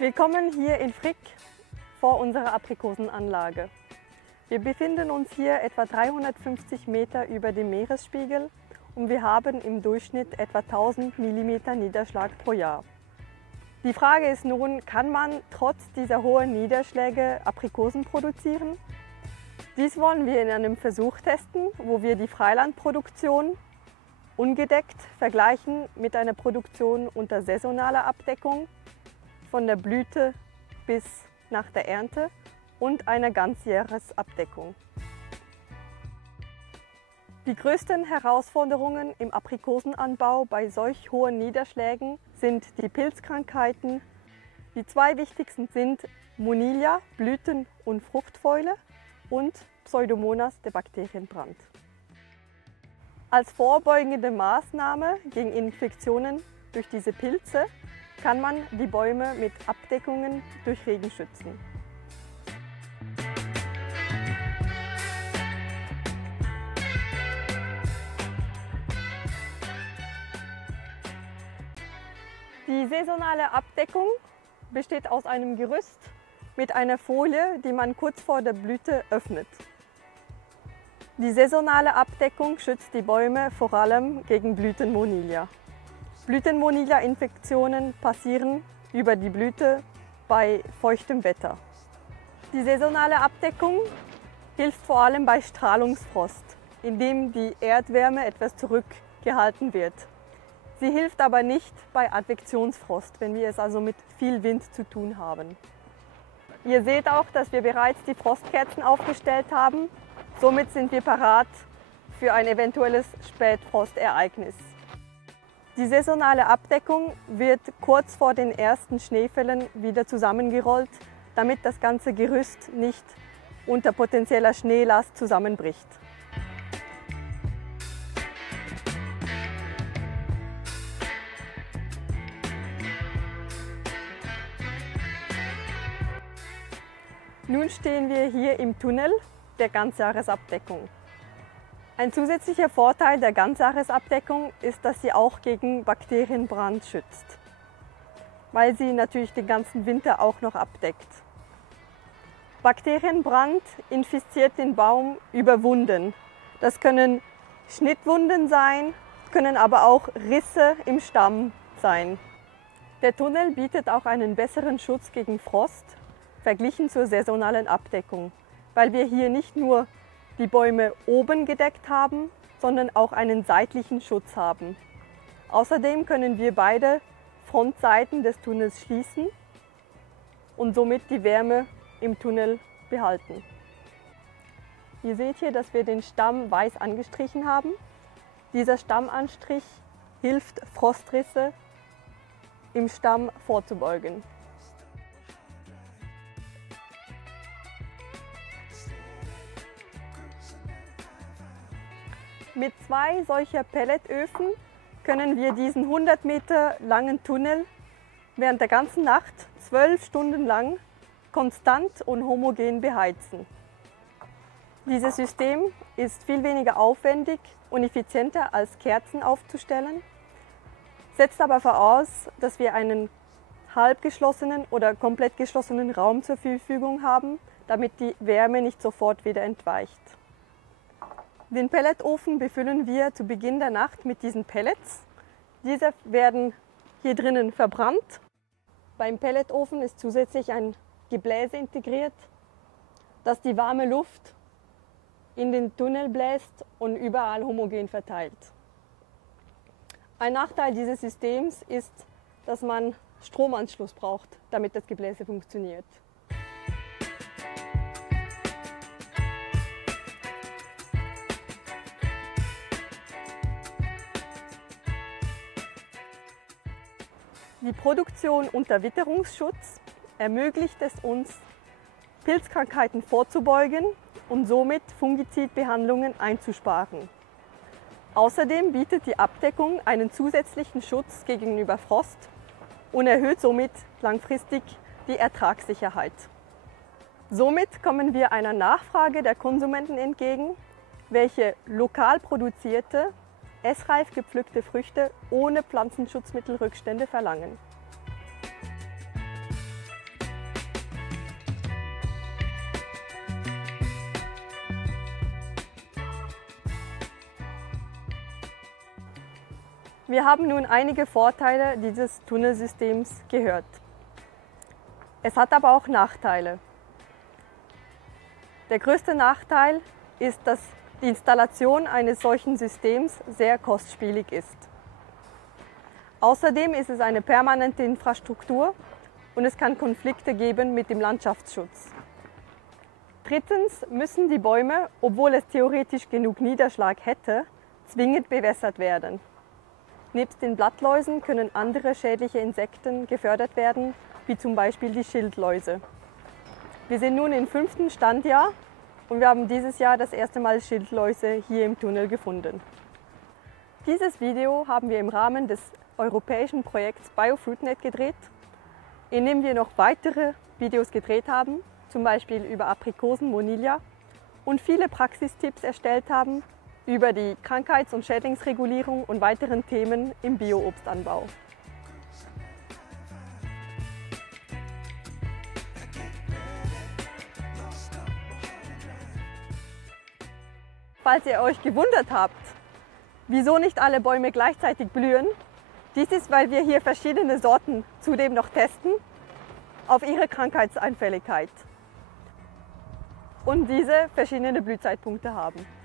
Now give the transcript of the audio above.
Willkommen hier in Frick vor unserer Aprikosenanlage. Wir befinden uns hier etwa 350 Meter über dem Meeresspiegel und wir haben im Durchschnitt etwa 1000 mm Niederschlag pro Jahr. Die Frage ist nun, kann man trotz dieser hohen Niederschläge Aprikosen produzieren? Dies wollen wir in einem Versuch testen, wo wir die Freilandproduktion ungedeckt vergleichen mit einer Produktion unter saisonaler Abdeckung von der Blüte bis nach der Ernte und einer Ganzjahresabdeckung. Die größten Herausforderungen im Aprikosenanbau bei solch hohen Niederschlägen sind die Pilzkrankheiten. Die zwei wichtigsten sind Monilia, Blüten- und Fruchtfäule, und Pseudomonas, der Bakterienbrand. Als vorbeugende Maßnahme gegen Infektionen durch diese Pilze kann man die Bäume mit Abdeckungen durch Regen schützen. Die saisonale Abdeckung besteht aus einem Gerüst mit einer Folie, die man kurz vor der Blüte öffnet. Die saisonale Abdeckung schützt die Bäume vor allem gegen Blütenmonilia. Blütenmonilia-Infektionen passieren über die Blüte bei feuchtem Wetter. Die saisonale Abdeckung hilft vor allem bei Strahlungsfrost, indem die Erdwärme etwas zurückgehalten wird. Sie hilft aber nicht bei Advektionsfrost, wenn wir es also mit viel Wind zu tun haben. Ihr seht auch, dass wir bereits die Frostkerzen aufgestellt haben. Somit sind wir parat für ein eventuelles Spätfrostereignis. Die saisonale Abdeckung wird kurz vor den ersten Schneefällen wieder zusammengerollt, damit das ganze Gerüst nicht unter potenzieller Schneelast zusammenbricht. Nun stehen wir hier im Tunnel der Ganzjahresabdeckung. Ein zusätzlicher Vorteil der Ganzjahresabdeckung ist, dass sie auch gegen Bakterienbrand schützt, weil sie natürlich den ganzen Winter auch noch abdeckt. Bakterienbrand infiziert den Baum über Wunden. Das können Schnittwunden sein, können aber auch Risse im Stamm sein. Der Tunnel bietet auch einen besseren Schutz gegen Frost, verglichen zur saisonalen Abdeckung, weil wir hier nicht nur die Bäume oben gedeckt haben, sondern auch einen seitlichen Schutz haben. Außerdem können wir beide Frontseiten des Tunnels schließen und somit die Wärme im Tunnel behalten. Ihr seht hier, dass wir den Stamm weiß angestrichen haben. Dieser Stammanstrich hilft, Frostrisse im Stamm vorzubeugen. Mit zwei solcher Pelletöfen können wir diesen 100 Meter langen Tunnel während der ganzen Nacht 12 Stunden lang konstant und homogen beheizen. Dieses System ist viel weniger aufwendig und effizienter als Kerzen aufzustellen, setzt aber voraus, dass wir einen halb geschlossenen oder komplett geschlossenen Raum zur Verfügung haben, damit die Wärme nicht sofort wieder entweicht. Den Pelletofen befüllen wir zu Beginn der Nacht mit diesen Pellets. Diese werden hier drinnen verbrannt. Beim Pelletofen ist zusätzlich ein Gebläse integriert, das die warme Luft in den Tunnel bläst und überall homogen verteilt. Ein Nachteil dieses Systems ist, dass man Stromanschluss braucht, damit das Gebläse funktioniert. Die Produktion unter Witterungsschutz ermöglicht es uns, Pilzkrankheiten vorzubeugen und somit Fungizidbehandlungen einzusparen. Außerdem bietet die Abdeckung einen zusätzlichen Schutz gegenüber Frost und erhöht somit langfristig die Ertragssicherheit. Somit kommen wir einer Nachfrage der Konsumenten entgegen, welche lokal produzierte, essreif gepflückte Früchte ohne Pflanzenschutzmittelrückstände verlangen. Wir haben nun einige Vorteile dieses Tunnelsystems gehört. Es hat aber auch Nachteile. Der größte Nachteil ist, dass die Installation eines solchen Systems sehr kostspielig ist. Außerdem ist es eine permanente Infrastruktur und es kann Konflikte geben mit dem Landschaftsschutz. Drittens müssen die Bäume, obwohl es theoretisch genug Niederschlag hätte, zwingend bewässert werden. Nebst den Blattläusen können andere schädliche Insekten gefördert werden, wie zum Beispiel die Schildläuse. Wir sind nun im 5. Standjahr und wir haben dieses Jahr das erste Mal Schildläuse hier im Tunnel gefunden. Dieses Video haben wir im Rahmen des europäischen Projekts BioFruitNet gedreht, in dem wir noch weitere Videos gedreht haben, zum Beispiel über Aprikosen Monilla, und viele Praxistipps erstellt haben über die Krankheits- und Schädlingsregulierung und weiteren Themen im Bio-Obstanbau. Falls ihr euch gewundert habt, wieso nicht alle Bäume gleichzeitig blühen, dies ist, weil wir hier verschiedene Sorten zudem noch testen auf ihre Krankheitsanfälligkeit und diese verschiedene Blühzeitpunkte haben.